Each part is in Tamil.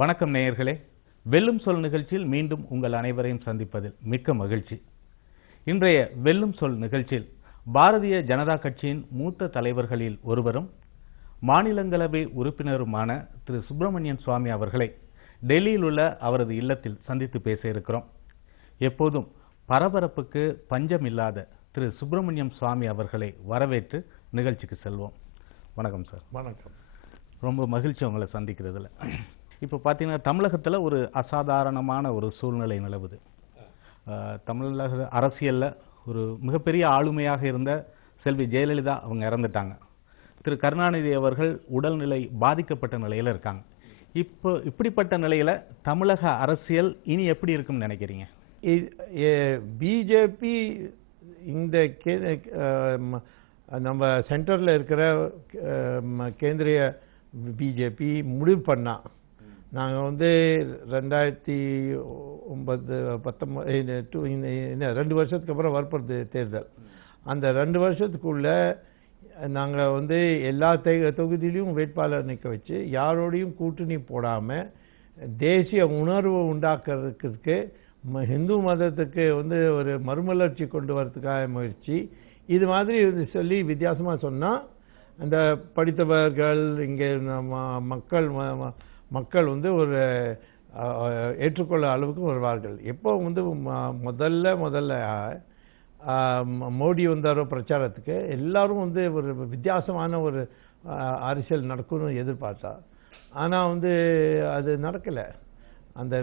வணக்கம் நேயர்களே, வெல்லும் சொல் நிகழ்ச்சியில் மீண்டும் உங்கள் அனைவரையும் சந்திப்பதில் மிக்க மகிழ்ச்சி. இன்றைய வெல்லும் சொல் நிகழ்ச்சியில் பாரதிய ஜனதா கட்சியின் மூத்த தலைவர்களில் ஒருவரும் மாநிலங்களவை உறுப்பினருமான திரு சுப்பிரமணியன் சுவாமி அவர்களை டெல்லியில் உள்ள அவரது இல்லத்தில் சந்தித்து பேச இருக்கிறோம். எப்போதும் பரபரப்புக்கு பஞ்சம் இல்லாத திரு சுப்பிரமணியம் சுவாமி அவர்களை வரவேற்று நிகழ்ச்சிக்கு செல்வோம். வணக்கம் சார். வணக்கம். ரொம்ப மகிழ்ச்சி உங்களை சந்திக்கிறதுல. இப்போ பார்த்தீங்கன்னா தமிழகத்தில் ஒரு அசாதாரணமான ஒரு சூழ்நிலை நிலவுது. தமிழக அரசியலில் ஒரு மிகப்பெரிய ஆளுமையாக இருந்த செல்வி ஜெயலலிதா அவங்க இறந்துட்டாங்க. திரு கருணாநிதி அவர்கள் உடல்நிலை பாதிக்கப்பட்ட நிலையில் இருக்காங்க. இப்போ இப்படிப்பட்ட நிலையில் தமிழக அரசியல் இனி எப்படி இருக்கும்னு நினைக்கிறீங்க? பிஜேபி இந்த நம்ம சென்டரில் இருக்கிற கேந்திரிய பிஜேபி முடிவு பண்ணா நாங்கள் 2019 2 வருஷத்துக்கு அப்புறம் வரப்போகிறது தேர்தல். அந்த 2 வருஷத்துக்குள்ள நாங்கள் எல்லா தொகுதியிலையும் வேட்பாளர் நிற்க வச்சு யாரோடையும் கூட்டணி போடாமல் தேசிய உணர்வு உண்டாக்குறதுக்கு இந்து மதத்துக்கு ஒரு மறுமலர்ச்சி கொண்டு வரதுக்காக முயற்சி. இது மாதிரி சொல்லி வித்தியாசமாக சொன்னால் அந்த படித்தவர்கள் இங்கே மக்கள் ஒரு ஏற்றுக்கொள்ள அளவுக்கு வருவார்கள். எப்போ முதல்ல மோடி வந்தாரோ பிரச்சாரத்துக்கு எல்லாரும் ஒரு வித்தியாசமான ஒரு அரசியல் நடக்கும்னு எதிர்பார்த்தா. ஆனால் அது நடக்கலை. அந்த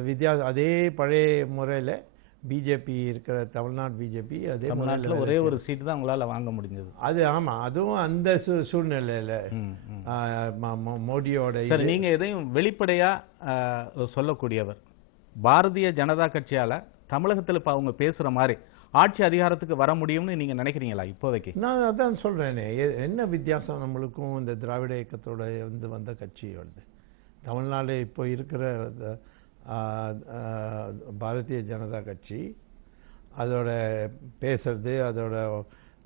அதே பழைய முறையில் பிஜேபி இருக்கிற தமிழ்நாடு பிஜேபி அதே தமிழ்நாட்டில் ஒரே ஒரு சீட்டு தான் உங்களால் வாங்க முடிஞ்சது. அது ஆமாம், அதுவும் அந்த சூழ்நிலையில் மோடியோட. நீங்கள் எதையும் வெளிப்படையாக சொல்லக்கூடியவர். பாரதிய ஜனதா கட்சியால் தமிழகத்தில் இப்போ அவங்க பேசுகிற மாதிரி ஆட்சி அதிகாரத்துக்கு வர முடியும்னு நீங்கள் நினைக்கிறீங்களா இப்போதைக்கு? நான் அதான் சொல்கிறேனே, என்ன வித்தியாசம் நம்மளுக்கும் இந்த திராவிட இயக்கத்தோட வந்த கட்சி தமிழ்நாடு இப்போ இருக்கிற பாரதிய ஜனதா கட்சி அதோட பேசுறது, அதோட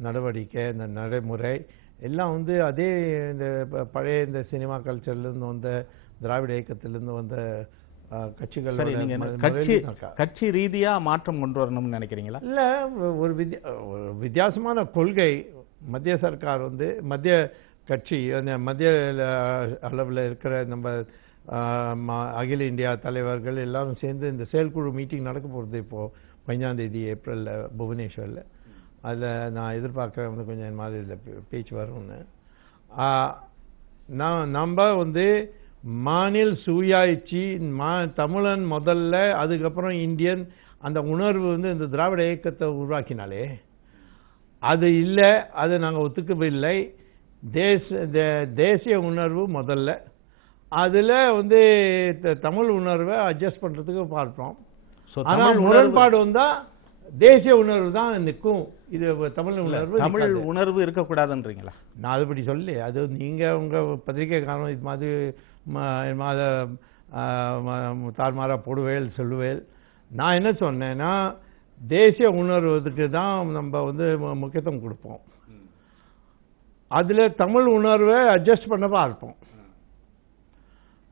நடவடிக்கை, இந்த நடைமுறை எல்லாம் அதே இந்த பழைய இந்த சினிமா கல்ச்சர்லேருந்து வந்த திராவிட இயக்கத்திலேருந்து வந்த கட்சிகள். கட்சி ரீதியா மாற்றம் கொண்டு வரணும்னு நினைக்கிறீங்களா? இல்லை, ஒரு வித்தியாசமான கொள்கை மத்திய சர்க்கார் மத்திய கட்சி மத்திய அளவில் இருக்கிற நம்ம அகில இந்தியா தலைவர்கள் எல்லாரும் சேர்ந்து இந்த செயற்குழு மீட்டிங் நடக்க போகிறது இப்போது 15ஆம் தேதி ஏப்ரலில் புவனேஸ்வரில். அதில் நான் எதிர்பார்க்குறேன் கொஞ்சம் மாதிரி இதில் பேச்சு வரும்னு. நம்ம மாநில சுயாட்சி தமிழன் முதல்ல, அதுக்கப்புறம் இந்தியன் அந்த உணர்வு இந்த திராவிட இயக்கத்தை உருவாக்கினாலே அது இல்லை, அதை நாங்கள் ஒத்துக்கவில்லை. தேசிய உணர்வு முதல்ல, அதில் தமிழ் உணர்வை அட்ஜஸ்ட் பண்ணுறதுக்கு பார்ப்போம். ஆனால் முரண்பாடு வந்தால் தேசிய உணர்வு தான் நிற்கும். இது தமிழ் உணர்வு இருக்கக்கூடாதுன்றீங்களா? நான் அதுபடி சொல்லி, அது நீங்கள் உங்கள் பத்திரிகைக்காரன் இது மாதிரி தார்மாரா போடுவேல் சொல்லுவேல். நான் என்ன சொன்னேன்னா, தேசிய உணர்வுக்கு தான் நம்ம முக்கியத்துவம் கொடுப்போம். அதில் தமிழ் உணர்வை அட்ஜஸ்ட் பண்ண பார்ப்போம்.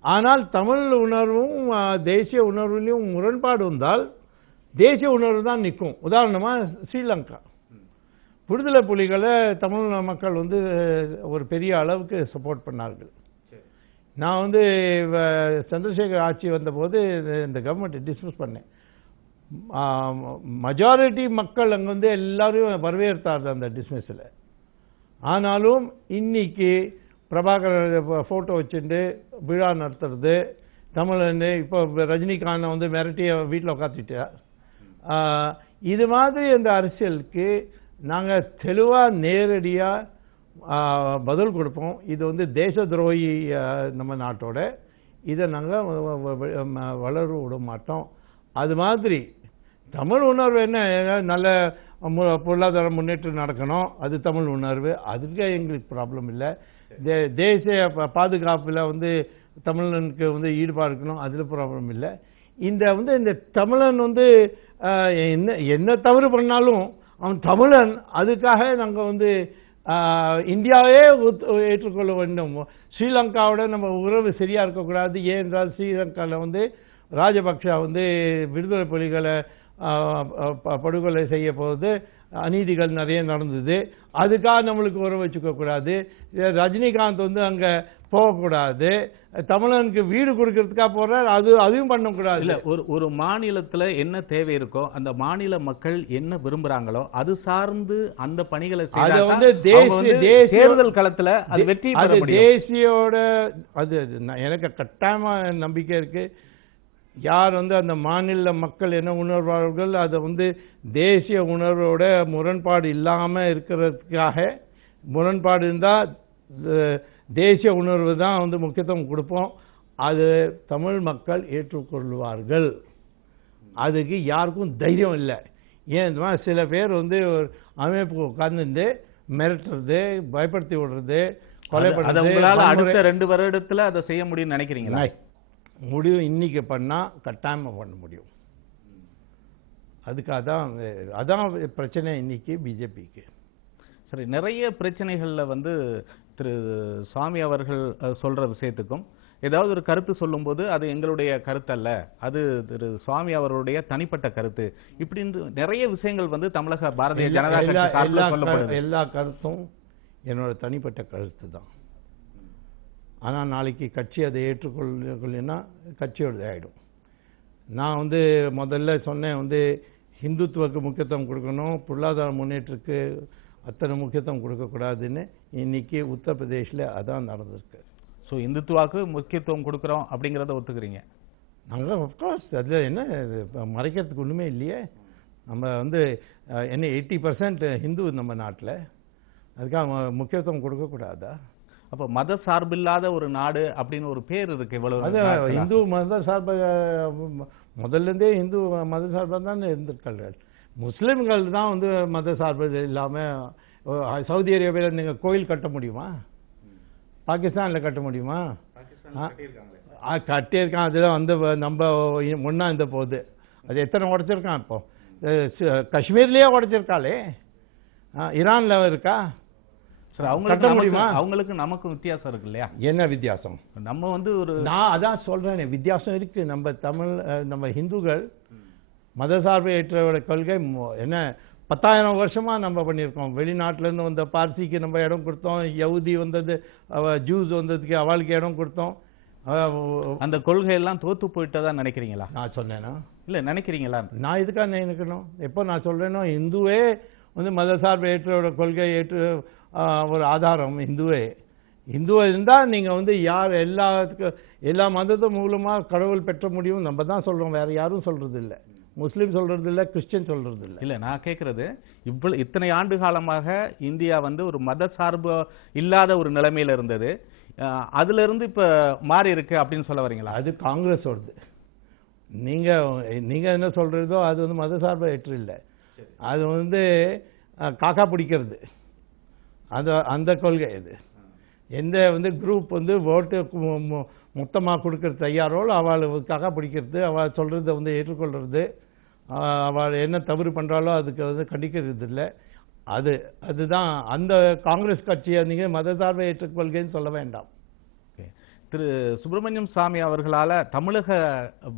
ஆனால் தமிழ் உணர்வும் தேசிய உணர்வுலையும் முரண்பாடு வந்தால் தேசிய உணர்வு தான் நிற்கும். உதாரணமாக ஸ்ரீலங்கா விடுதலை புலிகளை தமிழ் மக்கள் ஒரு பெரிய அளவுக்கு சப்போர்ட் பண்ணார்கள். நான் சந்திரசேகர் ஆட்சி வந்தபோது இந்த கவர்மெண்ட்டை டிஸ்மிஸ் பண்ணேன். மெஜாரிட்டி மக்கள் அங்கே எல்லாரும் வரவேற்றார்கள் அந்த டிஸ்மிஸில். ஆனாலும் இன்னைக்கு பிரபாகர் ஃபோட்டோ வச்சுட்டு விழா நடத்துறது, தமிழன் இப்போ ரஜினிகாந்த் மிரட்டிய வீட்டில் உட்காந்துட்டா. இது மாதிரி அந்த அரசியலுக்கு நாங்கள் தெளிவாக நேரடியாக பதில் கொடுப்போம். இது தேச துரோகி நம்ம நாட்டோட, இதை நாங்கள் வளர விட மாட்டோம். அது மாதிரி தமிழ் உணர்வு என்ன, நல்ல பொருளாதார முன்னேற்றம் நடக்கணும், அது தமிழ் உணர்வு, அதுக்கு எங்களுக்கு ப்ராப்ளம் இல்லை. தேசிய பாதுகாப்பில் தமிழனுக்கு ஈடுபாடு இருக்கணும், அதில் ப்ராப்ளம் இல்லை. இந்த தமிழன் என்ன தவறு பண்ணாலும் அவன் தமிழன், அதுக்காக நாங்கள் இந்தியாவே ஏற்றுக்கொள்ள வேண்டும். ஸ்ரீலங்காவோட நம்ம உறவு சரியாக இருக்கக்கூடாது. ஏனென்றால் ஸ்ரீலங்காவில் வந்து ராஜபக்ஷா வந்து விடுதலை புலிகளை படுகொலை செய்ய போது அநீதிகள் நிறைய நடந்தது. அதுக்காக நம்மளுக்கு உறவு வச்சுக்க கூடாது. ரஜினிகாந்த் வந்து அங்கே போகக்கூடாது. தமிழனுக்கு வீடு கொடுக்கறதுக்காக போறார், அதையும் பண்ணக்கூடாது. இல்ல, ஒரு மாநிலத்துல என்ன தேவை இருக்கோ அந்த மாநில மக்கள் என்ன விரும்புறாங்களோ அது சார்ந்து அந்த பணிகளை தேர்தல் களத்துல அது வெற்றி பெற முடியும். தேசியோட அது எனக்கு கட்டாயமா நம்பிக்கை இருக்கு. யார் வந்து அந்த மாநில மக்கள் என்ன உணர்வார்கள், அதை வந்து தேசிய உணர்வோட முரண்பாடு இல்லாமல் இருக்கிறதுக்காக, முரண்பாடு இருந்தால் தேசிய உணர்வு தான் வந்து முக்கியத்துவம் கொடுப்போம். அது தமிழ் மக்கள் ஏற்றுக்கொள்வார்கள். அதுக்கு யாருக்கும் தைரியம் இல்லை. ஏன்னா சில பேர் வந்து ஒரு அமைப்பு உட்கார்ந்து மிரட்டுறது, பயப்படுத்தி விடுறது, கொலை பண்ணுறது. அடுத்த 2 வருடத்துல அதை செய்ய முடியும்னு நினைக்கிறீங்களா? முடிவு இன்னைக்கு பண்ணால் கட்டாயமாக பண்ண முடியும். அதுக்காக தான் அதான் பிரச்சனை இன்னைக்கு பிஜேபிக்கு. சரி, நிறைய பிரச்சனைகளில் வந்து திரு சுவாமி அவர்கள் சொல்கிற விஷயத்துக்கும் ஏதாவது ஒரு கருத்து சொல்லும்போது அது எங்களுடைய கருத்து அல்ல, அது திரு சுவாமி அவருடைய தனிப்பட்ட கருத்து, இப்படின்னு நிறைய விஷயங்கள் வந்து தமிழக பாரதிய ஜனதா கட்சி எல்லா கருத்தும் என்னோட தனிப்பட்ட கருத்து தான். ஆனால் நாளைக்கு கட்சி அதை ஏற்றுக்கொள்ளலைன்னா கட்சியோட ஆகிடும். நான் வந்து முதல்ல சொன்னேன் வந்து ஹிந்துத்துவக்கு முக்கியத்துவம் கொடுக்கணும், பொருளாதார முன்னேற்றத்துக்கு அத்தனை முக்கியத்துவம் கொடுக்கக்கூடாதுன்னு. இன்னைக்கு உத்தரப்பிரதேசில் அதான் நடந்திருக்கு. ஸோ இந்துத்துவாக்கு முக்கியத்துவம் கொடுக்குறோம் அப்படிங்கிறத ஒத்துக்கிறீங்க? நாங்கள் அஃப்கோர்ஸ் அதில் என்ன மறைக்கிறதுக்கு ஒன்றுமே இல்லையே. நம்ம வந்து என்ன 80% ஹிந்து நம்ம நாட்டில், அதுக்காக முக்கியத்துவம் கொடுக்கக்கூடாதா? அப்போ மத சார்பில்லாத ஒரு நாடு அப்படின்னு ஒரு பேர் இருக்கு. இவ்வளவு அது இந்து மத சார்பு முதல்லேருந்தே இந்து மத சார்பாக தான் இருந்திருக்கார்கள். முஸ்லீம்கள் தான் வந்து மத சார்பு இல்லாமல் சவுதி அரேபியாவில் நீங்கள் கோயில் கட்ட முடியுமா? பாகிஸ்தானில் கட்ட முடியுமா? கட்டியிருக்கான். அதில் வந்து நம்ம முன்னா இந்த போகுது. அது எத்தனை உடைச்சிருக்கான்? இப்போ காஷ்மீர்லேயே உடைச்சிருக்காளே. ஈரானில் இருக்கா? சார், அவங்களுக்கு நமக்கும் வித்தியாசம் இருக்கு இல்லையா? என்ன வித்தியாசம்? நம்ம வந்து நான் அதான் சொல்றேன், வித்தியாசம் இருக்கு. நம்ம ஹிந்துக்கள் மதசார்பு ஏற்றோட கொள்கை என்ன 10,000 வருஷமா நம்ம பண்ணியிருக்கோம். வெளிநாட்டிலேருந்து வந்த பார்சிக்கு நம்ம இடம் கொடுத்தோம், யவுதி வந்தது, ஜூஸ் வந்ததுக்கு அவளுக்கு இடம் கொடுத்தோம். அந்த கொள்கையெல்லாம் தோத்து போயிட்டதா நினைக்கிறீங்களா? நான் சொன்னேன்னா இல்லை, நினைக்கிறீங்களா? நான் இதுக்காக நினைக்கணும். எப்போ நான் சொல்றேனோ இந்துவே வந்து மதசார்பு ஏற்றோட கொள்கை ஏற்று ஒரு ஆதாரம் இந்துவே இருந்தால் நீங்கள் வந்து யார் எல்லா மதத்தும் மூலமாக கடவுள் பெற்ற முடியும் நம்ம தான் சொல்கிறோம். வேறு யாரும் சொல்கிறது இல்லை. முஸ்லீம் சொல்கிறது இல்லை, கிறிஸ்டின் சொல்கிறது இல்லை. இல்லை, நான் கேட்குறது இத்தனை ஆண்டு காலமாக இந்தியா வந்து ஒரு மத சார்பு இல்லாத ஒரு நிலைமையில் இருந்தது. அதுலேருந்து இப்போ மாறி இருக்கு அப்படின்னு சொல்ல வரீங்களா? அது காங்கிரஸோடது. நீங்கள் என்ன சொல்கிறதோ அது வந்து மத சார்பு ஏற்று இல்லை. அது வந்து காக்கா பிடிக்கிறது, அந்த கொள்கை. இது எந்த வந்து குரூப் வந்து ஓட்டு மொத்தமாக கொடுக்குற தயாரோடு அவளுக்காக பிடிக்கிறது, அவள் சொல்கிறத வந்து ஏற்றுக்கொள்கிறது, அவள் என்ன தவறு பண்ணுறாலோ அதுக்கு வந்து கண்டிக்கிறது இல்லை. அதுதான் அந்த காங்கிரஸ் கட்சியை நீங்கள் மதசார்பை ஏற்றுக்கொள்கைன்னு சொல்ல வேண்டாம். திரு சுப்பிரமணியம் சாமி அவர்களால் தமிழக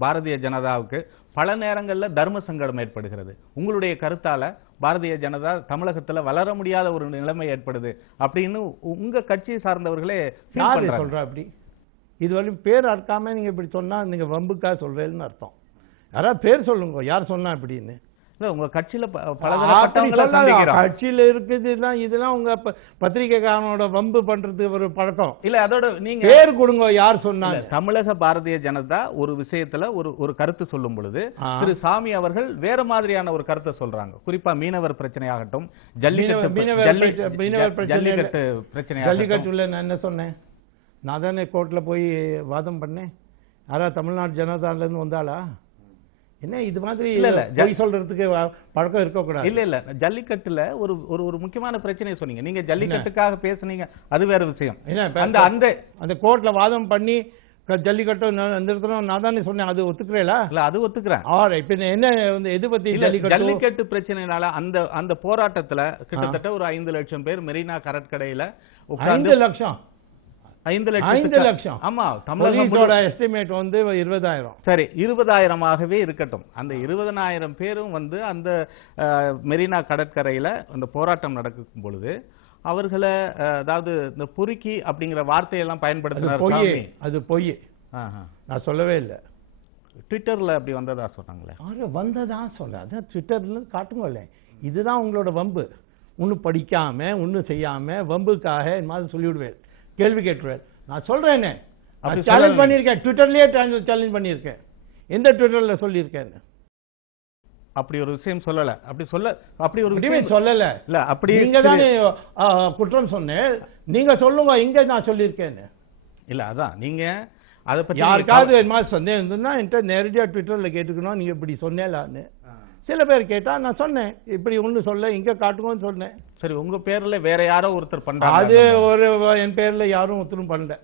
பாரதிய ஜனதாவுக்கு பல நேரங்களில் தர்ம சங்கடம் ஏற்படுகிறது. உங்களுடைய கருத்தால் பாரதிய ஜனதா தமிழகத்தில் வளர முடியாத ஒரு நிலைமை ஏற்படுது அப்படின்னு உங்கள் கட்சியை சார்ந்தவர்களே சொல்கிறா? அப்படி இதுவரையும் பேர் அறுக்காம நீங்கள் இப்படி சொன்னால் நீங்கள் வம்புக்காக சொல்கிறேன்னு அர்த்தம். யாராவது பேர் சொல்லுங்க, யார் சொன்னா இப்படின்னு. இல்லை, உங்கள் கட்சியில் கட்சியில் இருக்குதுலாம் இதெல்லாம் உங்கள் பத்திரிகைக்காரனோட வம்பு பண்ணுறதுக்கு ஒரு பழக்கம் இல்லை. அதோட நீங்கள் பேர் கொடுங்க, யார் சொன்னாங்க? தமிழக பாரதிய ஜனதா ஒரு விஷயத்தில் ஒரு கருத்து சொல்லும் பொழுது திரு சாமி அவர்கள் வேற மாதிரியான ஒரு கருத்தை சொல்றாங்க. குறிப்பா மீனவர் பிரச்சனையாகட்டும், ஜல்லிக்கட்டு பிரச்சனை. ஜல்லிக்கட்டுல நான் என்ன சொன்னேன்? நான் தானே கோர்ட்டில் போய் வாதம் பண்ணேன். யாராவது தமிழ்நாடு ஜனதாலேருந்து வந்தாளா? என்ன இது மாதிரி சொல்றதுக்கு பழக்கம் இருக்கக்கூடாது. இல்ல ஜல்லிக்கட்டுல ஒரு முக்கியமான பிரச்சனையை சொன்னீங்க. நீங்க ஜல்லிக்கட்டுக்காக பேசுனீங்க, அது வேற விஷயம். அந்த கோர்ட்ல வாதம் பண்ணி ஜல்லிக்கட்டு நிறுத்தணும் நான் தானே சொன்னேன். அது ஒத்துக்கிறேன். இல்ல, அது ஒத்துக்கிறேன். இப்ப என்ன எது பத்தி ஜல்லிக்கட்டு பிரச்சனைனால அந்த போராட்டத்துல கிட்டத்தட்ட ஒரு 5 லட்சம் பேர் மெரினா கடற்கரையில 5 லட்சம் 5 5 லட்சம். ஆமா, தமிழகத்தோட எஸ்டிமேட் வந்து 20,000. சரி, 20,000ஆகவே இருக்கட்டும். அந்த 20,000 பேரும் வந்து அந்த மெரினா கடற்கரையில அந்த போராட்டம் நடக்கும் பொழுது அவர்களை அதாவது இந்த பொறுக்கி அப்படிங்கிற வார்த்தையெல்லாம் பயன்படுத்தினார். அது பொய். நான் சொல்லவே இல்லை. ட்விட்டர்ல அப்படி வந்ததா சொன்னாங்களே. வந்ததா சொல்ல, அதான் ட்விட்டர்ல காட்டுங்கல்ல. இதுதான் உங்களோட வம்பு. ஒன்னும் படிக்காம ஒன்னும் செய்யாம வம்புக்காக இந்த மாதிரி சொல்லிவிடுவேன், கேள்வி கேட்டுருவேன். நான் சொல்றேன், சேலஞ்ச் பண்ணியிருக்கேன், ட்விட்டர்லயே சேலஞ்ச் பண்ணியிருக்கேன். எந்த ட்விட்டர்ல சொல்லியிருக்கேன்? அப்படி ஒரு விஷயம் சொல்லல. அப்படி ஒரு விஷயம் சொல்லல. இல்ல, அப்படி நீங்க தானே குற்றம் சொன்னேன். நீங்க சொல்லுங்க இங்க நான் சொல்லியிருக்கேன். இல்ல, அதான் நீங்க அதை பத்தி யாருக்காவது இது மாதிரி சந்தேகம் இருந்ததுன்னா என்கிட்ட நேரடியா ட்விட்டர்ல கேட்டுக்கணும், நீங்க இப்படி சொன்னேலான்னு. சில பேர் கேட்டா நான் சொன்னேன், இப்படி ஒண்ணு சொல்ல, இங்க காட்டுங்கன்னு சொன்னேன். சரி, உங்க பேர்ல வேற யாரோ ஒருத்தர் பண்றாங்க. அது ஒரு என் பேர்ல யாரும் ஒருத்தரும் பண்ணல,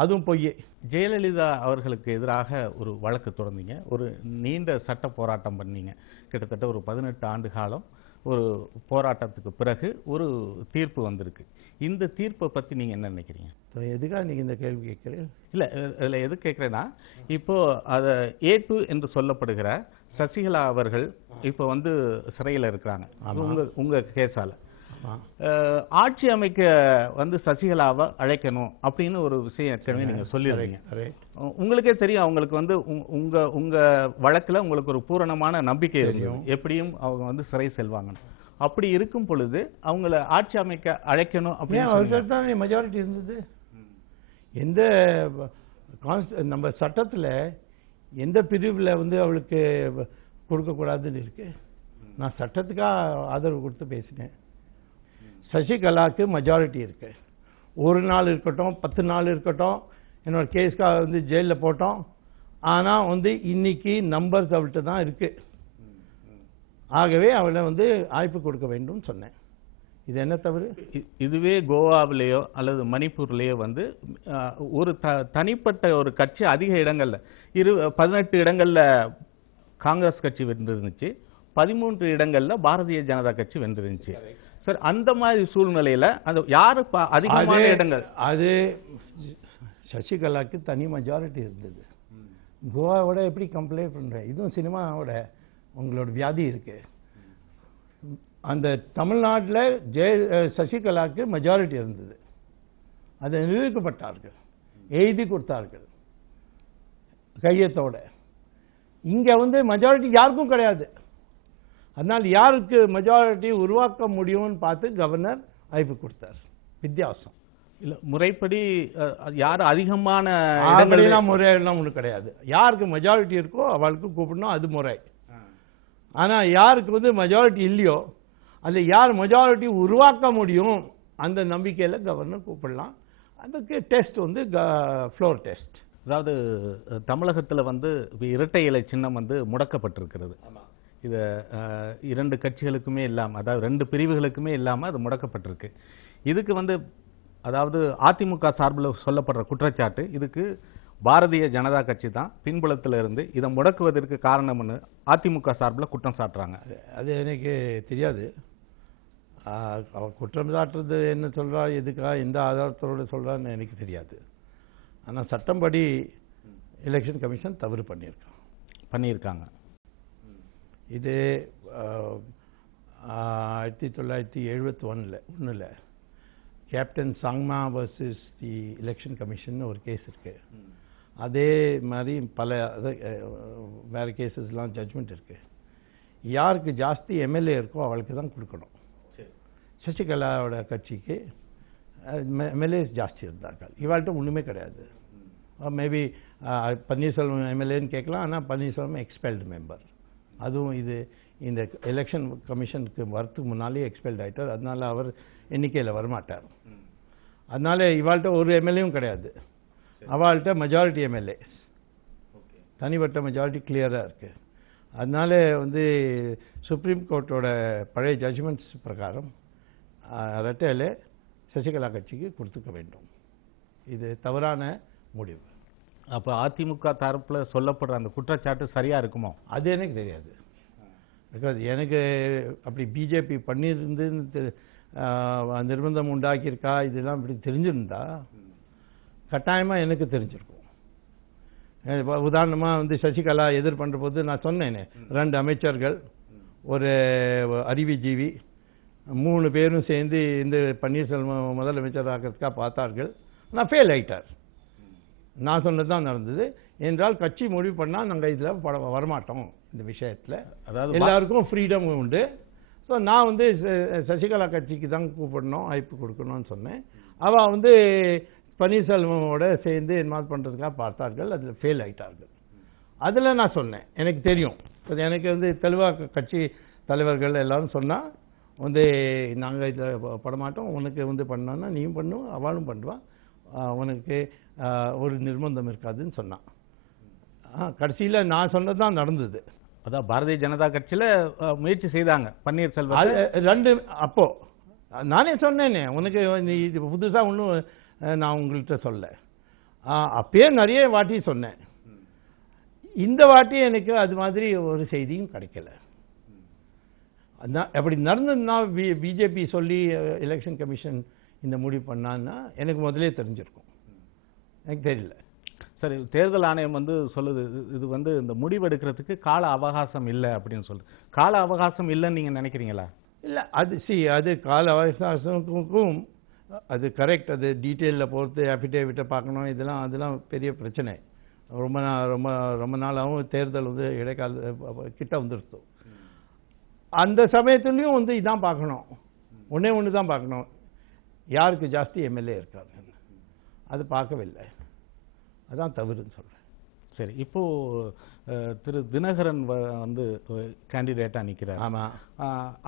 அதுவும் பொய்யே. ஜெயலலிதா அவர்களுக்கு எதிராக ஒரு வழக்கு தொடர்ந்தீங்க, ஒரு நீண்ட சட்ட போராட்டம் பண்ணீங்க. கிட்டத்தட்ட ஒரு 18 ஆண்டு காலம் ஒரு போராட்டத்துக்கு பிறகு ஒரு தீர்ப்பு வந்திருக்கு. இந்த தீர்ப்பை பத்தி நீங்க என்ன நினைக்கிறீங்க? எதுக்காக நீங்க இந்த கேள்வி கேட்கிறீங்க? இல்ல, இதுல எது கேட்கிறேன்னா, இப்போ அத A2 என்று சொல்லப்படுகிற சசிகலா அவர்கள் இப்போ வந்து சிறையில் இருக்கிறாங்க உங்க கேஸால. ஆட்சி அமைக்க வந்து சசிகலாவை அழைக்கணும் அப்படின்னு ஒரு விஷயம் ஏற்கனவே நீங்க சொல்லிடுறீங்க. உங்களுக்கே தெரியும், அவங்களுக்கு வந்து உங்க வழக்குல உங்களுக்கு ஒரு பூரணமான நம்பிக்கை இருக்கும், எப்படியும் அவங்க வந்து சிறை செல்வாங்க. அப்படி இருக்கும் பொழுது அவங்கள ஆட்சி அமைக்க அழைக்கணும் அப்படின்னு மெஜாரிட்டி இருந்தது. எந்த நம்ம சட்டத்துல எந்த பிரிவுல வந்து அவளுக்கு கொடுக்கக்கூடாதுன்னு இருக்கு? நான் சட்டத்துக்காக ஆதரவு கொடுத்து பேசினேன். சசிகலாவுக்கு மெஜாரிட்டி இருக்கு. ஒரு நாள் இருக்கட்டும், 10 நாள் இருக்கட்டும், என்னோட கேஸ்க்காக வந்து ஜெயிலில் போட்டோம். ஆனால் வந்து இன்னைக்கு நம்பர்ஸ் அவள்கிட்ட தான் இருக்கு. ஆகவே அவளை வந்து வாய்ப்பு கொடுக்க வேண்டும் சொன்னேன். இது என்ன தவறு? இதுவே கோவாவிலேயோ அல்லது மணிப்பூர்லேயோ வந்து ஒரு தனிப்பட்ட ஒரு கட்சி அதிக இடங்கள்ல 18 இடங்கள்ல காங்கிரஸ் கட்சி வென்றிருந்துச்சு, 13 இடங்கள்ல பாரதிய ஜனதா கட்சி வென்றிருந்துச்சு. சார், அந்த மாதிரி சூழ்நிலையில அந்த யாரு அதிகமான இடங்கள்? அது சசிகலாக்கு தனி மெஜாரிட்டி இருந்தது. கோவாவோட எப்படி கம்ப்ளைண்ட் பண்றேன்? இதுவும் சினிமாவோட உங்களோட வியாதி இருக்கு. அந்த தமிழ்நாட்டில் சசிகலாக்கு மெஜாரிட்டி இருந்தது. அதை நிரூபிக்கப்பட்டார்கள், எழுதி கொடுத்தார்கள் கையத்தோட. இங்க வந்து மெஜாரிட்டி யாருக்கும் கிடையாது. அதனால் யாருக்கு மெஜாரிட்டி உருவாக்க முடியும்னு பார்த்து கவர்னர் வாய்ப்பு கொடுத்தார். வித்தியாசம் இல்ல, முறைப்படி யார் அதிகமான முறையெல்லாம் ஒன்றும் கிடையாது. யாருக்கு மெஜாரிட்டி இருக்கோ அவளுக்கு கூப்பிடணும், அது முறை. ஆனா யாருக்கு வந்து மெஜாரிட்டி இல்லையோ, அது யார் மெஜாரிட்டி உருவாக்க முடியும் அந்த நம்பிக்கையில கவர்னர் கூப்பிடலாம். அதுக்கு டெஸ்ட் வந்து ஃப்ளோர் டெஸ்ட். அதாவது தமிழகத்தில் வந்து இரட்டை இலை சின்னம் வந்து முடக்கப்பட்டிருக்கிறது. இது 2 கட்சிகளுக்குமே இல்லாம, அதாவது 2 பிரிவுகளுக்குமே இல்லாம அது முடக்கப்பட்டிருக்கு. இதுக்கு வந்து அதாவது அதிமுக சார்பில் சொல்லப்படுற குற்றச்சாட்டு, இதுக்கு பாரதிய ஜனதா கட்சி தான் பின்புலத்தில் இருந்து இதை முடக்குவதற்கு காரணம்னு அதிமுக சார்பில் குற்றம் சாட்டுறாங்க. அது எனக்கு தெரியாது. குற்றம் சாட்டுறது என்ன சொல்றா, எதுக்கா, எந்த ஆதாரத்தோடு சொல்றான்னு எனக்கு தெரியாது. ஆனால் சட்டம்படி எலெக்ஷன் கமிஷன் தவறு பண்ணியிருக்காங்க. இது 1971 Captain Sangma versus the election commission ஒரு கேஸ் இருக்கு. அதே மாதிரி பல வேற கேசஸ்லாம் ஜட்ஜ்மெண்ட் இருக்கு. யாருக்கு ஜாஸ்தி எம்எல்ஏ இருக்கோ அவளுக்கு தான் கொடுக்கணும். சசிகலாவோட கட்சிக்கு எம்எல்ஏஸ் ஜாஸ்தி இருந்தார்கள், இவாள்கிட்ட ஒன்றுமே கிடையாது. மேபி பன்னீர்செல்வம் எம்எல்ஏன்னு கேட்கலாம், ஆனால் பன்னீர்செல்வம் எக்ஸ்பெல்டு மெம்பர். அதுவும் இது இந்த எலெக்ஷன் கமிஷனுக்கு வரத்துக்கு முன்னாலே எக்ஸ்பெல்ட் ஆகிட்டார். அதனால அவர் எண்ணிக்கையில் வரமாட்டார். அதனால இவாள்கிட்ட ஒரு எம்எல்ஏவும் கிடையாது. அவள்கிட்ட மெஜாரிட்டி எம்எல்ஏ, தனிப்பட்ட மெஜாரிட்டி கிளியராக இருக்கு. அதனால வந்து சுப்ரீம் கோர்ட்டோட பழைய ஜட்ஜ்மெண்ட்ஸ் பிரகாரம் ரெட்டையிலே சசிகலா கட்சிக்கு கொடுத்துக்க வேண்டும். இது தவறான முடிவு. அப்போ அதிமுக தரப்பில் சொல்லப்படுற அந்த குற்றச்சாட்டு சரியா இருக்குமோ? அது எனக்கு தெரியாது. பிகாஸ் எனக்கு அப்படி பிஜேபி பண்ணியிருந்து நிர்பந்தம் உண்டாக்கியிருக்கா இதெல்லாம் இப்படி தெரிஞ்சிருந்தா கட்டாயமாக எனக்கு தெரிஞ்சிருக்கும். உதாரணமாக வந்து சசிகலா எதிர் பண்ணுற போது நான் சொன்னேனே, 2 அமைச்சர்கள், ஒரு அறிவுஜீவி, 3 பேரும் சேர்ந்து இந்த பன்னீர்செல்வம் முதலமைச்சர் ஆகிறதுக்காக பார்த்தார்கள். நான் ஃபெயில் ஆகிட்டார். நான் சொன்னது தான் நடந்தது. என்றால் கட்சி முடிவு பண்ணால் நாங்கள் இதில் வரமாட்டோம். இந்த விஷயத்தில் அதாவது எல்லாருக்கும் ஃப்ரீடம் உண்டு. ஸோ நான் வந்து சசிகலா கட்சிக்கு தான் கூப்பிடணும், வாய்ப்பு கொடுக்கணும்னு சொன்னேன். அவள் வந்து பன்னீர்செல்வமோட சேர்ந்து என்ன பண்ணுறதுக்காக பார்த்தார்கள். அதில் ஃபெயில் ஆகிட்டார்கள். அதில் நான் சொன்னேன், எனக்கு தெரியும், எனக்கு வந்து தெளிவாக கட்சி தலைவர்கள் எல்லாரும் சொன்னால் வந்து நாங்கள் இதில் படமாட்டோம், உனக்கு வந்து பண்ணோன்னா நீயும் பண்ணும், அவளும் பண்ணுவான், உனக்கு ஒரு நிர்பந்தம் இருக்காதுன்னு சொன்னான். கடைசியில் நான் சொன்னது தான் நடந்தது. அதான் பாரதிய ஜனதா கட்சியில் முயற்சி செய்தாங்க பன்னீர்செல்வம். அது 2 அப்போ நானே சொன்னேனே, உனக்கு இது புதுசாக ஒன்றும் நான் உங்கள்கிட்ட சொல்ல. அப்பயே நிறைய வாட்டி சொன்னேன். இந்த வாட்டி எனக்கு அது மாதிரி ஒரு செய்தியும் கிடைக்கல. அப்படி நடந்ததுன்னா பிஜேபி சொல்லி எலெக்ஷன் கமிஷன் இந்த முடிவு பண்ணான்னா எனக்கு முதலே தெரிஞ்சிருக்கும். எனக்கு தெரியல. சரி, தேர்தல் ஆணையம் வந்து சொல்லுது இது வந்து இந்த முடிவெடுக்கிறதுக்கு கால அவகாசம் இல்லை அப்படின்னு சொல்லுது. கால அவகாசம் இல்லைன்னு நீங்கள் நினைக்கிறீங்களா? இல்லை, அது கால அவகாசத்துக்கும் அது கரெக்ட். அது டீட்டெயிலில் பொறுத்து அஃபிடேவிட்டை பார்க்கணும், அதெல்லாம் பெரிய பிரச்சனை. ரொம்ப நாளாகவும் தேர்தல் வந்து இடைக்கால கிட்ட வந்துருச்சு. அந்த சமயத்துலேயும் வந்து இதான் பார்க்கணும், ஒன்று தான் பார்க்கணும், யாருக்கு ஜாஸ்தி எம்எல்ஏ இருக்காங்க. அது பார்க்கவில்லை, அதான் தவறுன்னு சொல்கிறேன். சரி, இப்போது திரு தினகரன் வந்து கேண்டிடேட்டாக நிற்கிறார். ஆமாம்.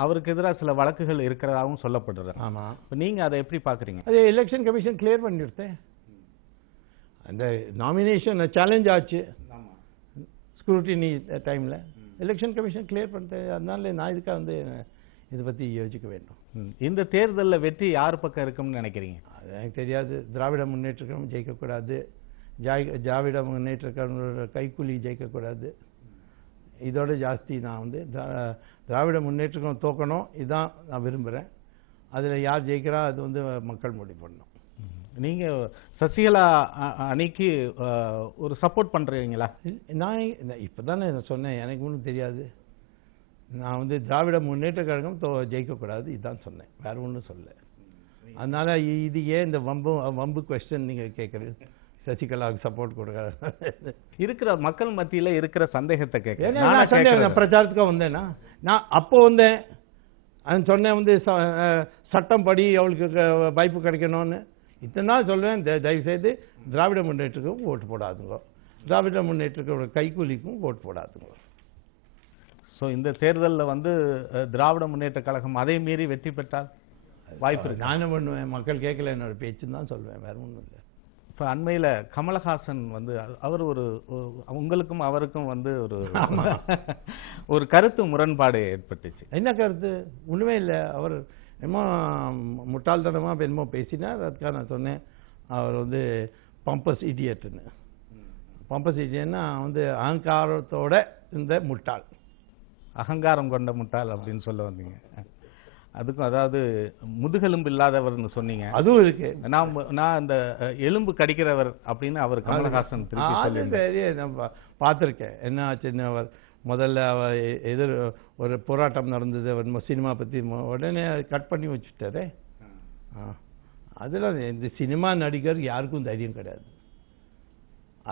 அவருக்கு எதிராக சில வழக்குகள் இருக்கிறதாகவும் சொல்லப்படுறது. ஆமாம். இப்போ நீங்கள் அதை எப்படி பார்க்குறீங்க? அது எலெக்ஷன் கமிஷன் கிளியர் பண்ணிடுத்தேன். அந்த நாமினேஷன் சேலஞ்ச் ஆச்சு ஸ்க்ரூட்டினி டைமில். எலெக்ஷன் கமிஷன் கிளியர் பண்ணிட்டேன். அதனால நான் இதுக்காக வந்து இதை பற்றி யோசிக்க வேண்டும். இந்த தேர்தலில் வெற்றி யார் பக்கம் இருக்கும்னு நினைக்கிறீங்க? அது எனக்கு தெரியாது. திராவிட முன்னேற்ற கழகம் ஜெயிக்கக்கூடாது, திராவிட முன்னேற்ற கழகங்களோட கைக்கூலி ஜெயிக்கக்கூடாது. இதோட ஜாஸ்தி நான் வந்து திராவிட முன்னேற்ற கழகம் தோக்கணும், இதுதான் நான் விரும்புகிறேன். அதில் யார் ஜெயிக்கிறா அது வந்து மக்கள் முடிவு பண்ணணும். நீங்கள் சசிகலா அணிக்கு ஒரு சப்போர்ட் பண்ணுறீங்களா? நான் இப்போ தானே சொன்னேன், எனக்கு ஒன்றும் தெரியாது. நான் வந்து திராவிட முன்னேற்ற கழகம் ஜெயிக்கக்கூடாது இதுதான் சொன்னேன், வேற ஒன்றும் சொல்ல. அதனால இது ஏன் இந்த வம்பு கொஸ்டின் நீங்கள் கேட்குறது? சசிகலாவுக்கு சப்போர்ட் கொடுக்குற இருக்கிற மக்கள் மத்தியில் இருக்கிற சந்தேகத்தை கேட்க பிரச்சாரத்துக்காக வந்தேன்னா நான் அப்போ வந்தேன். அது சொன்னேன் வந்து சட்டம் படி அவளுக்கு வாய்ப்பு கிடைக்கணும்னு. இத்தனை நாள் சொல்லுவேன், தயவுசெய்து திராவிட முன்னேற்றத்துக்கும் ஓட்டு போடாதுங்க, திராவிட முன்னேற்றத்தோட கைக்கூலிக்கும் ஓட்டு போடாதுங்க. ஸோ இந்த தேர்தலில் வந்து திராவிட முன்னேற்ற கழகம் அதை மீறி வெற்றி பெற்றால் வாய்ப்பு இருக்கு. நான் என்ன பண்ணுவேன், மக்கள் கேட்கல என்னோட பேச்சுன்னு தான் சொல்வேன், வேற ஒன்றும் இல்லை. இப்போ அண்மையில் கமலஹாசன் வந்து அவர் உங்களுக்கும் அவருக்கும் வந்து ஒரு கருத்து முரண்பாடு ஏற்பட்டுச்சு. என்ன கருத்து? ஒன்றுமே இல்லை. அவர் என்னமோ முட்டாள்தனமாக என்னமோ பேசினார். அதுக்காக நான் சொன்னேன் அவர் வந்து பம்பஸ் இடியட்டுன்னு. பம்பஸ் இடியட்னா வந்து அகங்காரத்தோட இந்த முட்டாள், அகங்காரம் கொண்ட முட்டாள் அப்படின்னு சொல்ல வந்தீங்க. அதுக்கும் அதாவது முதுகெலும்பு இல்லாதவர்னு சொன்னீங்க, அதுவும் இருக்கு. நான் அந்த எலும்பு கடிக்கிறவர் அப்படின்னு அவர் கமலஹாசன் நான் பார்த்துருக்கேன். என்ன ஆச்சுன்னு, அவர் முதல்ல அவர் ஒரு போராட்டம் நடந்தது, அவர் சினிமா பற்றி உடனே கட் பண்ணி வச்சுட்டாரே. அதில் இந்த சினிமா நடிகர் யாருக்கும் தைரியம் கிடையாது.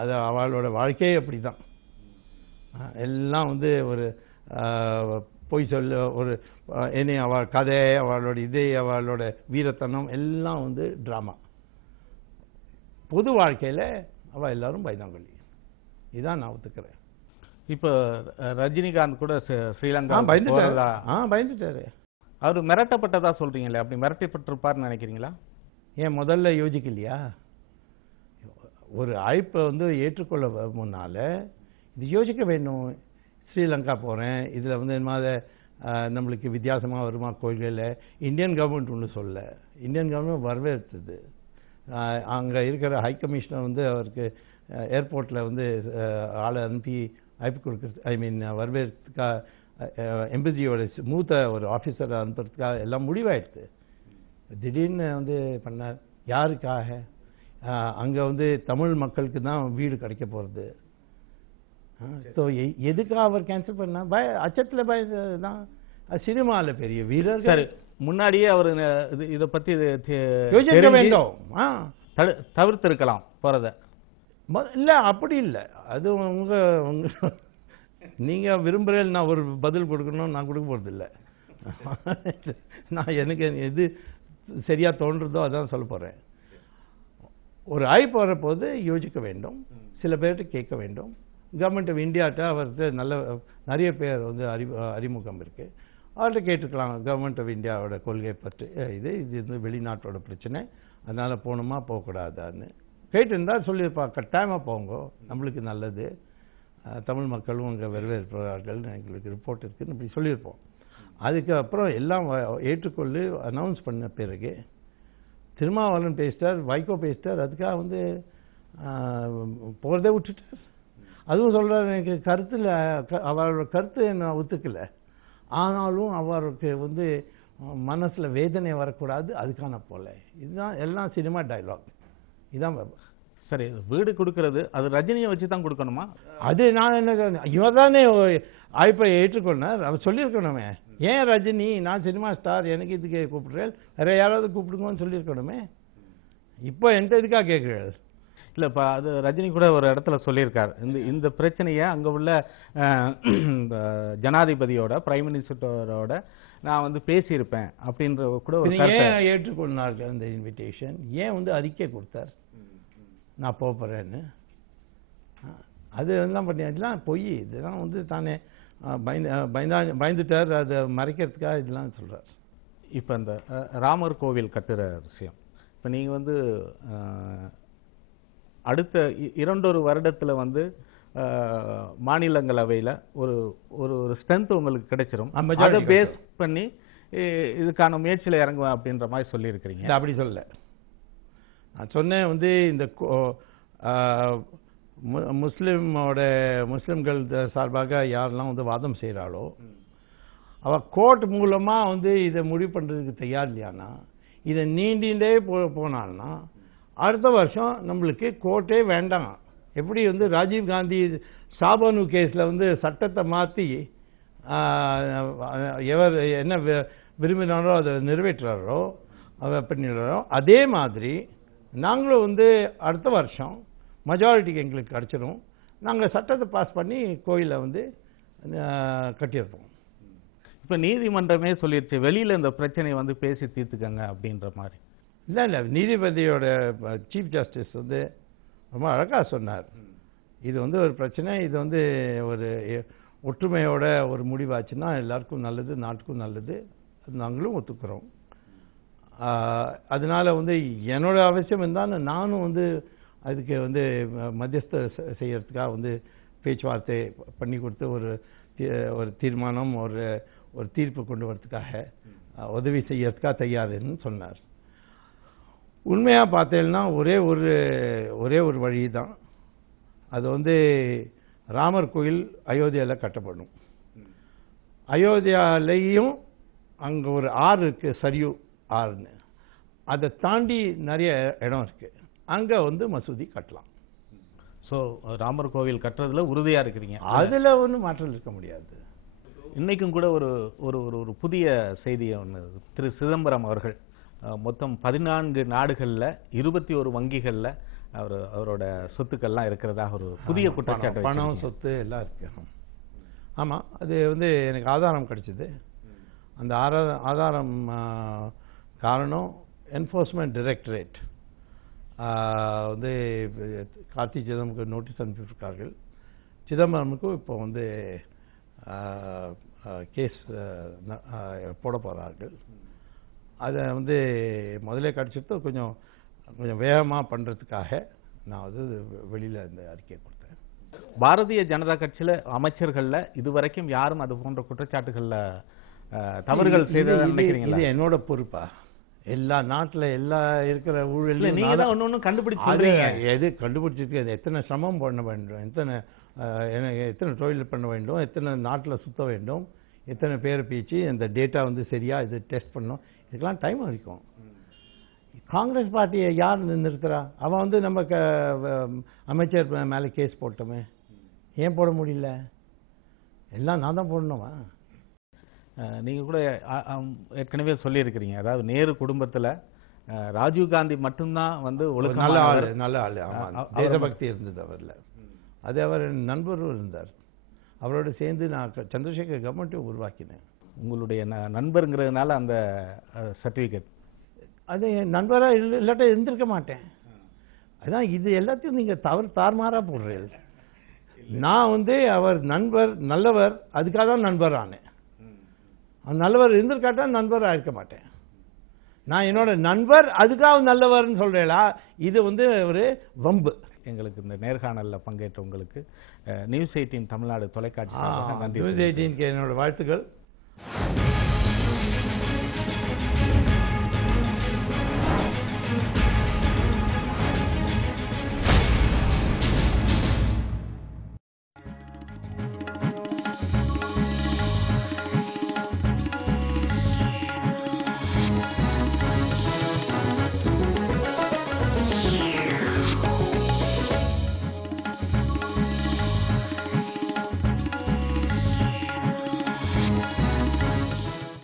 அது அவளோட வாழ்க்கையே அப்படி தான். எல்லாம் வந்து ஒரு பொய் சொல்ல, ஒரு என்ன அவள் கதை, அவளோட இது, அவளோட வீரத்தனம் எல்லாம் வந்து ட்ராமா. பொது வாழ்க்கையில் அவள் எல்லாரும் பயந்தாங்கொல்லி. இதான் நான் ஒத்துக்கிறேன். இப்போ ரஜினிகாந்த் கூட ஸ்ரீலங்கா பயந்துட்டாரு. அவர் மிரட்டப்பட்டதா சொல்றீங்களே, அப்படி மிரட்டப்பட்டிருப்பார்னு நினைக்கிறீங்களா? ஏன் முதல்ல யோசிக்கலையா? ஒரு அழைப்பை வந்து ஏற்றுக்கொள்ள முன்னால இது யோசிக்க வேண்டும். ஸ்ரீலங்கா போகிறேன், இதில் வந்து என்ன நம்மளுக்கு வித்தியாசமாக வருமா கோயில்களில்? இந்தியன் கவர்மெண்ட் ஒன்று சொல்ல, இந்தியன் கவர்மெண்ட் வரவேற்றது. அங்கே இருக்கிற ஹை கமிஷனர் வந்து அவருக்கு ஏர்போர்ட்டில் வந்து ஆளை அனுப்பி அழைப்பு கொடுக்குறது, ஐ மீன் வரவேற்கிறதுக்காக எம்பசியோட மூத்த ஒரு ஆஃபீஸரை அனுப்புறதுக்காக எல்லாம் முடிவாயிடுது. திடீர்னு வந்து பண்ணார். யாருக்காக? அங்கே வந்து தமிழ் மக்களுக்கு தான் வீடு கிடைக்க போகிறது. ஸோ எதுக்காக அவர் கேன்சல் பண்ணா? அச்சத்தில் தான். சினிமாவில் பெரிய வீரர் சரி, முன்னாடியே அவர் இதை பற்றி யோசிக்க வேண்டும். தவிர்த்திருக்கலாம் போகிறத. இல்லை, அப்படி இல்லை. அது உங்கள் நீங்கள் விரும்புகிறேன் நான் ஒரு பதில் கொடுக்கணும், நான் கொடுக்க போகிறது இல்லை. நான் எனக்கு எது சரியாக தோன்றதோ அதான் சொல்ல போகிறேன். ஒரு ஆய்வு வர போது யோசிக்க வேண்டும், சில பேர்கிட்ட கேட்க வேண்டும். கவர்மெண்ட் ஆஃப் இந்தியாட்ட அவருக்கு நிறைய பேர் வந்து அறிமுகம் இருக்குது, அவர்கிட்ட கேட்டுக்கலாம். கவர்மெண்ட் ஆஃப் இந்தியாவோட கொள்கை பற்றி இது வந்து வெளிநாட்டோட பிரச்சனை, அதனால் போகணுமா போகக்கூடாதான்னு கேட்டுருந்தால் சொல்லியிருப்பா. கட்டாயமாக போங்க, நம்மளுக்கு நல்லது, தமிழ் மக்களும் அங்கே வரவேற்பார்கள், எங்களுக்கு ரிப்போர்ட் இருக்குதுன்னு இப்படி சொல்லியிருப்போம். அதுக்கப்புறம் எல்லாம் ஏற்றுக்கொள்ளு அனௌன்ஸ் பண்ண பிறகு திருமாவளவன் பேசிட்டார், வைகோ பேசிட்டார், அதுக்காக வந்து போகிறதே விட்டுட்டார். அதுவும் சொல்கிறார், எனக்கு கருத்தில் அவரோட கருத்து நான் ஒத்துக்கலை, ஆனாலும் அவருக்கு வந்து மனசில் வேதனை வரக்கூடாது, அதுக்கான போல. இதுதான் எல்லாம் சினிமா டைலாக். இதுதான். சரி, வீடு கொடுக்கறது அது ரஜினியை வச்சு தான் கொடுக்கணுமா? அது நான் என்ன, இவர் தானே வாய்ப்பை ஏற்றுக்கொண்டார், அவர் சொல்லியிருக்கணுமே. ஏன் ரஜினி, நான் சினிமா ஸ்டார், எனக்கு இதுக்கு கூப்பிடுறேன், வேற யாராவது கூப்பிடுங்கன்னு சொல்லியிருக்கணுமே. இப்போ என்கிட்ட இதுக்காக கேட்குறாரு. இல்லை, இப்போ அது ரஜினி கூட ஒரு இடத்துல சொல்லியிருக்கார், இந்த பிரச்சனையை அங்கே உள்ள ஜனாதிபதியோட, பிரைம் மினிஸ்டரோட நான் வந்து பேசியிருப்பேன் அப்படின்ற கூட ஒரு. ஏன் ஏற்றுக்கொண்டார்கள் அந்த இன்விடேஷன்? ஏன் வந்து அறிக்கை கொடுத்தார் நான் போகிறேன்னு? அது எல்லாம் பண்ணியாச்சுலாம் பொய். இதெல்லாம் வந்து தானே பயந்துட்டார், அதை மறைக்கிறதுக்காக இதெல்லாம் சொல்கிறார். இப்போ இந்த ராமர் கோவில் கட்டுற விஷயம், இப்போ நீங்கள் வந்து அடுத்த 2 வருடத்தில் வந்து மாநிலங்களவையில் ஒரு ஒரு ஸ்ட்ரென்த் உங்களுக்கு கிடைச்சிரும், அதை பேஸ் பண்ணி இதுக்கான முயற்சியில் இறங்குவேன் அப்படின்ற மாதிரி சொல்லியிருக்கிறீங்க. அப்படி சொல்ல நான் சொன்னேன் வந்து இந்த முஸ்லிம்கள் சார்பாக யாரெல்லாம் வந்து வாதம் செய்கிறாளோ அவள் கோர்ட் மூலமாக வந்து இதை முடிவு பண்ணுறதுக்கு தயார் இல்லையானா, இதை நீண்டிகிட்டே போனான்னா அடுத்த வருஷம் நம்மளுக்கு கோர்ட்டே வேண்டாம். எப்படி வந்து ராஜீவ் காந்தி சாபானு கேஸில் வந்து சட்டத்தை மாற்றி எவர் என்ன விரும்பினாரோ அதை நிறைவேற்றுறாரோ அதை பண்ணிடுறாரோ, அதே மாதிரி நாங்களும் வந்து அடுத்த வருஷம் மெஜாரிட்டிக்கு எங்களுக்கு கிடச்சிடும், நாங்கள் சட்டத்தை பாஸ் பண்ணி கோயிலை வந்து கட்டியிருப்போம். இப்போ நீதிமன்றமே சொல்லிடுச்சு, வெளியில் இந்த பிரச்சனையை வந்து பேசி தீர்த்துக்கங்க அப்படின்ற மாதிரி. இல்லை, நீதிபதியோட சீஃப் ஜஸ்டிஸ் வந்து ரொம்ப அழகாக சொன்னார், இது வந்து ஒரு பிரச்சனை, இது வந்து ஒரு ஒற்றுமையோட ஒரு முடிவாச்சுன்னா எல்லாருக்கும் நல்லது, நாட்டுக்கும் நல்லது, அது நாங்களும் ஒத்துக்கிறோம். அதனால் வந்து என்னோட அவசியம் இருந்தால் நானும் வந்து அதுக்கு வந்து மத்தியஸ்த செய்யறதுக்காக வந்து பேச்சுவார்த்தை பண்ணி கொடுத்து ஒரு தீர்மானம், ஒரு தீர்ப்பு கொண்டு வரதுக்காக உதவி செய்யறதுக்காக தயாருன்னு சொன்னார். உண்மையாக பார்த்தேன்னா ஒரே ஒரு வழி தான், அது வந்து ராமர் கோயில் அயோத்தியாவில் கட்டப்படும். அயோத்தியாலையும் அங்கே ஒரு ஆறு இருக்குது, சரியு ஆறுன்னு, அதை தாண்டி நிறைய இடம் இருக்குது, அங்கே வந்து மசூதி கட்டலாம். ஸோ ராமர் கோவில் கட்டுறதுல உறுதியாக இருக்கிறீங்க? அதில் ஒன்றும் மாற்றம் இருக்க முடியாது. இன்றைக்கும் கூட ஒரு ஒரு ஒரு புதிய செய்தியை ஒன்று, திரு சிதம்பரம் அவர்கள் மொத்தம் 14 நாடுகளில் 21 வங்கிகளில் அவரோட சொத்துக்கள்லாம் இருக்கிறதாக ஒரு புதிய குற்றச்சாட்டு. பணம், சொத்து எல்லாம் இருக்கு. ஆமாம், அது வந்து எனக்கு ஆதாரம் கிடைச்சிது. அந்த ஆதாரம் காரணம் என்ஃபோர்ஸ்மெண்ட் டைரக்டரேட் வந்து கார்த்தி சிதம்பரமுக்கு நோட்டீஸ் அனுப்பியிருக்கார்கள். சிதம்பரமுக்கும் இப்போ வந்து கேஸ் போட போகிறார்கள். அதை வந்து முதலே கிடச்சிட்டு கொஞ்சம் வேகமாக பண்ணுறதுக்காக நான் வந்து வெளியில் இந்த அறிக்கையை கொடுத்தேன். பாரதிய ஜனதா கட்சியில் அமைச்சர்களில் இதுவரைக்கும் யாரும் அது போன்ற குற்றச்சாட்டுகளில் தவறுகள் செய்ததாக நினைக்கிறீங்களா? இது என்னோட பொறுப்பா? எல்லா நாட்டில் எல்லா இருக்கிற ஊழல் நீங்கள் தான் ஒன்று கண்டுபிடிச்சு எது கண்டுபிடிச்சிருக்கு, எத்தனை சிரமம் பண்ண வேண்டும், எத்தனை தொழில் பண்ண வேண்டும், எத்தனை நாட்டில் சுற்ற வேண்டும், எத்தனை பேரை பேச்சு அந்த டேட்டா வந்து சரியாக இது டெஸ்ட் பண்ணணும், இதுக்கெல்லாம் டைம் இருக்கும். காங்கிரஸ் பார்ட்டியை யார் நிறுத்துறா? அவன் வந்து நம்ம அமைச்சர் மேலே கேஸ் போட்டோமே, ஏன் போட முடியல? எல்லாம் நான் தான் போடணுமா? நீங்க கூட ஏற்கனவே சொல்லியிருக்கிறீங்க, அதாவது நேரு குடும்பத்துல ராஜீவ் காந்தி மட்டும்தான் வந்து நல்ல ஆளு, நல்ல ஆளு. தேசபக்தி இருந்தது அவர்ல. அது அவர் நண்பரும் இருந்தார். அவரோட சேர்ந்து நான் சந்திரசேகர் கவர்மெண்ட்டையும் உருவாக்கினேன். உங்களுடைய நண்பருங்கிறதுனால அந்த சர்டிஃபிகேட் அது நண்பராக இல்லாட்ட இருந்திருக்க மாட்டேன். அதான் இது எல்லாத்தையும் நீங்கள் தாறுமாறாக போடுறீங்க. நான் வந்து அவர் நண்பர் நல்லவர், அதுக்காக தான் நண்பர் ஆனேன். நல்லவர் இருந்திருக்காட்டா நண்பராக இருக்க மாட்டேன். நான் என்னோட நண்பர் அதுக்காக நல்லவர்னு சொல்கிறேளா? இது வந்து ஒரு வம்பு. எங்களுக்கு இந்த நேர்காணலில் பங்கேற்ற உங்களுக்கு நியூஸ் 18 தமிழ்நாடு தொலைக்காட்சி நியூஸ் 18க்கு என்னோட வாழ்த்துக்கள்.